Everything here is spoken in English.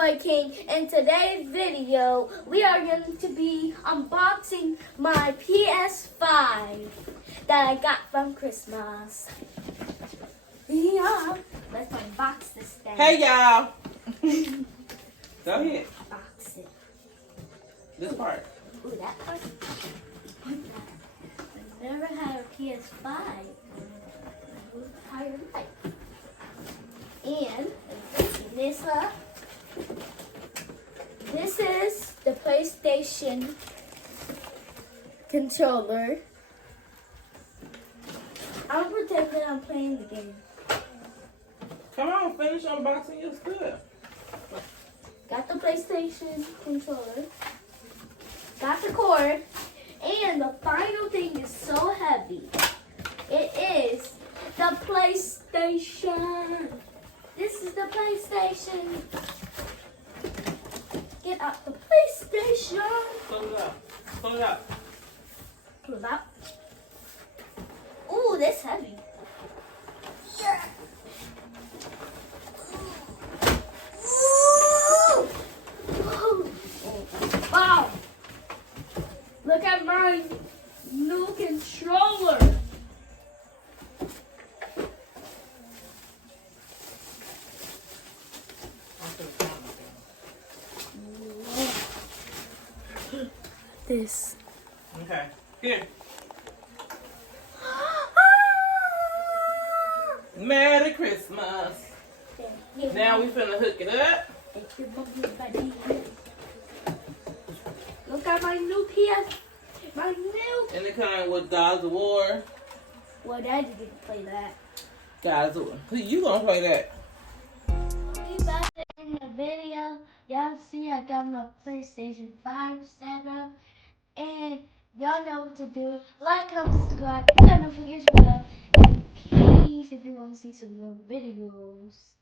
boy King. In today's video, we are going to be unboxing my PS5 that I got from Christmas. Yeah, let's unbox this thing. Hey y'all. Go ahead. Box it. This part. Ooh, that part. I've never had a PS5 in my entire life. And this up. This is the PlayStation controller. I'm pretending I'm playing the game. Come on, finish unboxing your stuff. Got the PlayStation controller. Got the cord. And the final thing is so heavy. It is the PlayStation. This is the PlayStation. Get out the PlayStation. Close it up. Close it up. Pull it out. Ooh, that's heavy. Yeah. Ooh. Ooh. Wow. Look at my new controller. This. Okay. Here. Merry Christmas. Now we finna hook it up. Look at my new PS. My new. And it comes with Gods of War. Well, Daddy didn't play that. Gods of War. You gonna play that? We back in the video. Y'all see I got my PlayStation 5 set up. And y'all know what to do. Like, comment, subscribe, turn notification bell. And please, if you want to see some more videos.